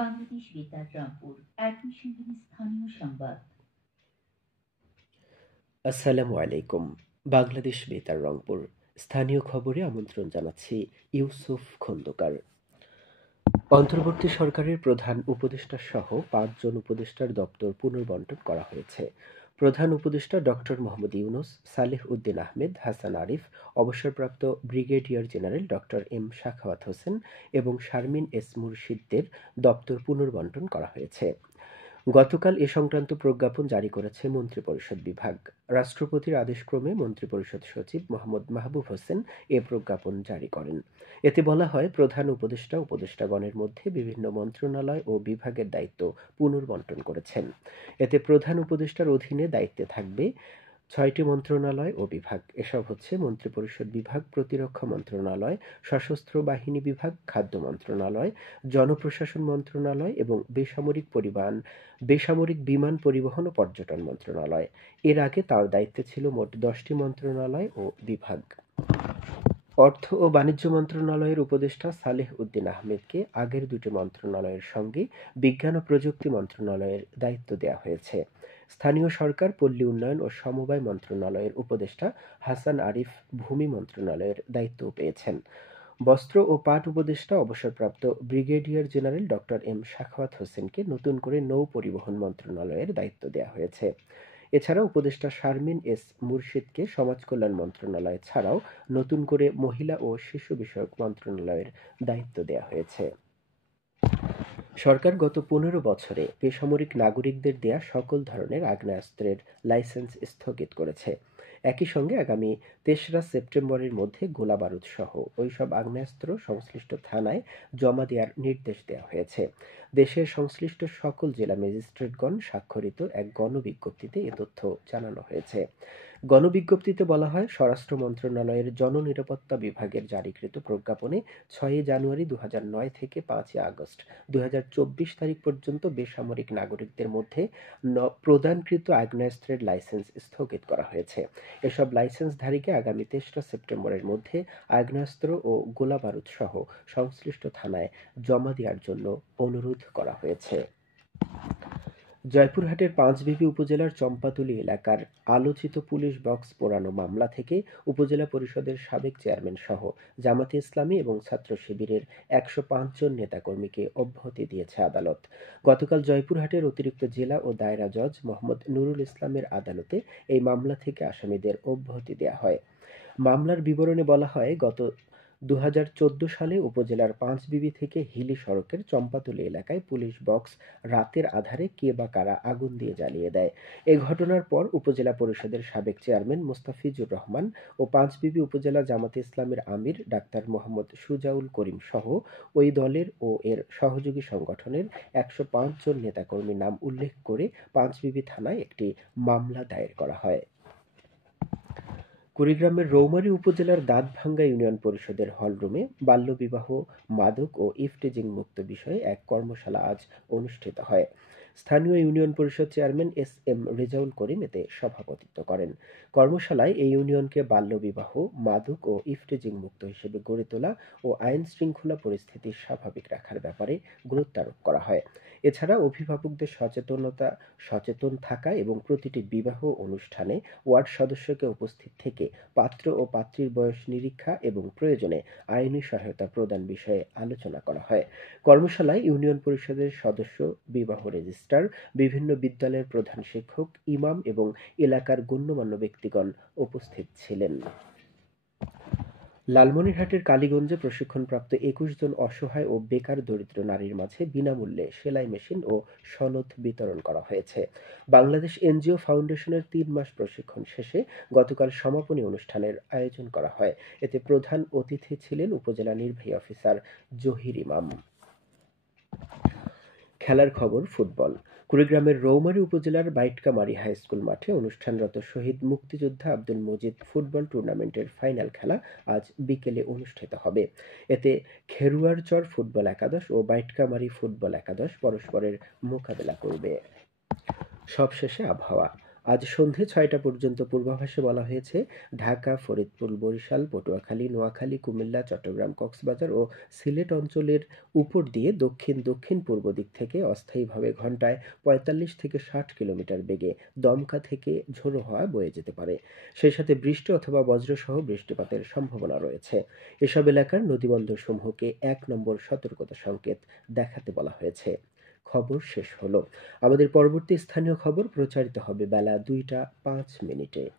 বাংলাদেশ বেতার রংপুর অ্যাডমিশন স্থানীয় সংবাদ। আসসালামু আলাইকুম। বাংলাদেশ বেতার রংপুর স্থানীয় খবরে আমন্ত্রণ জানাচ্ছি ইউসুফ খন্দকার। অন্তর্বর্তী সরকারের প্রধান উপদেষ্টা সহ ৫ জন উপদেষ্টার দপ্তর পুনর্বণ্টন করা হয়েছে। প্রধান উপদেষ্টা ডক্টর মোহাম্মদ ইউনূস, সালেহ উদ্দিন আহমেদ, হাসান আরিফ, অবসরপ্রাপ্ত brigadier general doctor M Sakhawat Hossain এবং শারমিন এস মুর্শিদদের দপ্তর পুনর্বণ্টন করা হয়েছে। গতকাল এ সংক্রান্ত প্রজ্ঞাপন জারি করেছে মন্ত্রিপরিষদ বিভাগ। রাষ্ট্রপতির আদেশক্রমে মন্ত্রিপরিষদ সচিব মোহাম্মদ মাহবুব হোসেন এ প্রজ্ঞাপন জারি করেন। এতে বলা হয়, প্রধান উপদেষ্টা উপদেষ্টাগণের মধ্যে বিভিন্ন মন্ত্রণালয় ও বিভাগের দায়িত্ব পুনর্বণ্টন করেছেন। এতে প্রধান উপদেষ্টার অধীনে দায়িত্বে থাকবে ৬টি মন্ত্রণালয় ও বিভাগ। এসব হচ্ছে মন্ত্রিপরিষদ বিভাগ, প্রতিরক্ষা মন্ত্রণালয়, সশস্ত্র বাহিনী বিভাগ, খাদ্য মন্ত্রণালয়, জনপ্রশাসন মন্ত্রণালয় এবং বেসামরিক বিমান পরিবহন ও পর্যটন মন্ত্রণালয়। এর আগে তার দায়িত্বে ছিল মোট ১০টি মন্ত্রণালয় ও বিভাগ। অর্থ ও বাণিজ্য মন্ত্রণালয়ের উপদেষ্টা সালেহ উদ্দিন আহমেদকে আগের দুটি মন্ত্রণালয়ের সঙ্গে বিজ্ঞান ও প্রযুক্তি মন্ত্রণালয়ের দায়িত্ব দেওয়া হয়েছে। স্থানীয় সরকার, পল্লী উন্নয়ন ও সমবায় মন্ত্রণালয়ের উপদেষ্টা হাসান আরিফ ভূমি মন্ত্রণালয়ের দায়িত্বও পেয়েছেন। বস্ত্র ও পাট উপদেষ্টা অবসরপ্রাপ্ত brigadier general doctor M Sakhawat হোসেনকে নতুন করে নৌ পরিবহন মন্ত্রণালয়ের দায়িত্ব দেওয়া হয়েছে। এছাড়া উপদেষ্টা শারমিন এস মুর্শিদকে সমাজ কল্যাণ মন্ত্রণালয় ছাড়াও নতুন করে মহিলা ও শিশু বিষয়ক মন্ত্রণালয়ের দায়িত্ব দেওয়া হয়েছে। সরকার গত ১৫ বছরে বেসামরিক নাগরিকদের দেয়া সকল ধরনের আগ্নেয়াস্ত্রের লাইসেন্স স্থগিত করেছে। একই সঙ্গে আগামী ৩রা সেপ্টেম্বরের মধ্যে গোলাবারুদ সহ ওইসব আগ্নেয়াস্ত্র সংশ্লিষ্ট থানায় জমা দেওয়ার নির্দেশ দেওয়া হয়েছে। দেশের সংশ্লিষ্ট সকল জেলা ম্যাজিস্ট্রেটগণ স্বাক্ষরিত এক গণবিজ্ঞপ্তিতে এ তথ্য জানানো হয়েছে। গণবিজ্ঞপ্তিতে বলা হয়, স্বরাষ্ট্র মন্ত্রণালয়ের জননিরাপত্তা বিভাগের জারিকৃত প্রজ্ঞাপনে ৬ জানুয়ারি ২০০৯ থেকে ৫ আগস্ট ২০২৪ তারিখ পর্যন্ত বেসামরিক নাগরিকদের মধ্যে প্রদানকৃত আগ্নেয়াস্ত্রের লাইসেন্স স্থগিত করা হয়েছে। এসব লাইসেন্সধারীকে আগামী ৩রা সেপ্টেম্বরের মধ্যে আগ্নেয়াস্ত্র ও গোলাবারুদ সহ সংশ্লিষ্ট থানায় জমা দেওয়ার জন্য অনুরোধ করা হয়েছে। জয়পুরহাটের পাঁচবিবি উপজেলার চম্পাতুলী এলাকার আলোচিত পুলিশ বক্স পোড়ানো মামলা থেকে উপজেলা পরিষদের সাবেক চেয়ারম্যান সহ জামাতে ইসলামী এবং ছাত্র শিবিরের ১০৫ জন নেতাকর্মীকে অব্যাহতি দিয়েছে আদালত। গতকাল জয়পুরহাটের অতিরিক্ত জেলা ও দায়রা জজ মোহাম্মদ নুরুল ইসলামের আদালতে এই মামলা থেকে আসামিদের অব্যাহতি দেওয়া হয়। মামলার বিবরণে বলা হয়, গত ২০১৪ সালে উপজেলার পাঁচবিবি থেকে হিলি সড়কের চম্পাতুলী এলাকায় পুলিশ বক্স রাতের আঁধারে কে বা কারা আগুন দিয়ে জ্বালিয়ে দেয়। এ ঘটনার পর উপজেলা পরিষদের সাবেক চেয়ারম্যান মোস্তাফিজুর রহমান ও পাঁচবিবি উপজেলা জামাতে ইসলামের আমির ডাক্তার মোহাম্মদ সুজাউল করিম সহ ওই দলের ও এর সহযোগী সংগঠনের ১০৫ জন নেতাকর্মীর নাম উল্লেখ করে পাঁচবিবি থানায় একটি মামলা দায়ের করা হয়। কুড়িগ্রামের রৌমারী উপজেলার দাঁতভাঙ্গা ইউনিয়ন পরিষদের হলরুমে বাল্যবিবাহ, মাদক ও ইফটিজিং মুক্ত বিষয়ে এক কর্মশালা আজ অনুষ্ঠিত হয়। স্থানীয় ইউনিয়ন পরিষদ chairman S M Rezaul Karim এতে সভাপতিত্ব করেন। কর্মশালায় এই ইউনিয়নকে বাল্যবিবাহ, মাদক ও ইফটিজিং মুক্ত হিসেবে গড়ে তোলা ও আইন শৃঙ্খলা পরিস্থিতি স্বাভাবিক রাখার ব্যাপারে গুরুত্ব আরোপ করা হয়। এছাড়া অভিভাবকদের সচেতন থাকা এবং প্রতিটি বিবাহ অনুষ্ঠানে ওয়ার্ড সদস্যকে উপস্থিত থেকে পাত্র ও পাত্রীর বয়স নিরীক্ষা এবং প্রয়োজনে আইনি সহায়তা প্রদান বিষয়ে আলোচনা করা হয়। কর্মশালায় ইউনিয়ন পরিষদের সদস্য, বিবাহ রেজিস্ট্রার, বিভিন্ন বিদ্যালয়ের প্রধান শিক্ষক, ইমাম এবং এলাকার গণ্যমান্য ব্যক্তিগণ উপস্থিত ছিলেন। লালমনিরহাটের কালীগঞ্জে প্রশিক্ষণপ্রাপ্ত ২১ জন অসহায় ও বেকার দরিদ্র নারীর মাঝে বিনামূল্যে সেলাই মেশিন ও সনদ বিতরণ করা হয়েছে। বাংলাদেশ এনজিও ফাউন্ডেশনের ৩ মাস প্রশিক্ষণ শেষে গতকাল সমাপনী অনুষ্ঠানের আয়োজন করা হয়। এতে প্রধান অতিথি ছিলেন উপজেলা নির্বাহী অফিসার জহির ইমাম। খেলার খবর ফুটবল। কুড়িগ্রামের রৌমারী উপজেলার বাইটকামারী হাইস্কুল মাঠে অনুষ্ঠানরত শহীদ মুক্তিযোদ্ধা আব্দুল মজিদ ফুটবল টুর্নামেন্টের ফাইনাল খেলা আজ বিকেলে অনুষ্ঠিত হবে। এতে খেরুয়ারচর ফুটবল একাদশ ও বাইটকামারী ফুটবল একাদশ পরস্পরের মোকাবেলা করবে। সবশেষে আবহাওয়া। আজ সন্ধে ৬টা পর্যন্ত পূর্বাভাসে বলা হয়েছে ঢাকা, ফরিদপুর, বরিশাল, পটুয়াখালী, নোয়াখালী, কুমিল্লা, চট্টগ্রাম, কক্সবাজার ও সিলেট অঞ্চলের উপর দিয়ে দক্ষিণ-দক্ষিণ-পূর্ব দিক থেকে অস্থায়ীভাবে ঘন্টায় ৪৫ থেকে ৬০ কিলোমিটার বেগে দমকা থেকে ঝোড়ো হাওয়া বয়ে যেতে পারে। সেই সাথে বৃষ্টি অথবা বজ্রসহ বৃষ্টিপাতের সম্ভাবনা রয়েছে। এসব এলাকার নদীবন্দরসমূহকে ১ নম্বর সতর্কতা সংকেত দেখাতে বলা হয়েছে। খবর শেষ হলো। আমাদের পরবর্তী স্থানীয় খবর প্রচারিত হবে বেলা ২টা ৫ মিনিটে।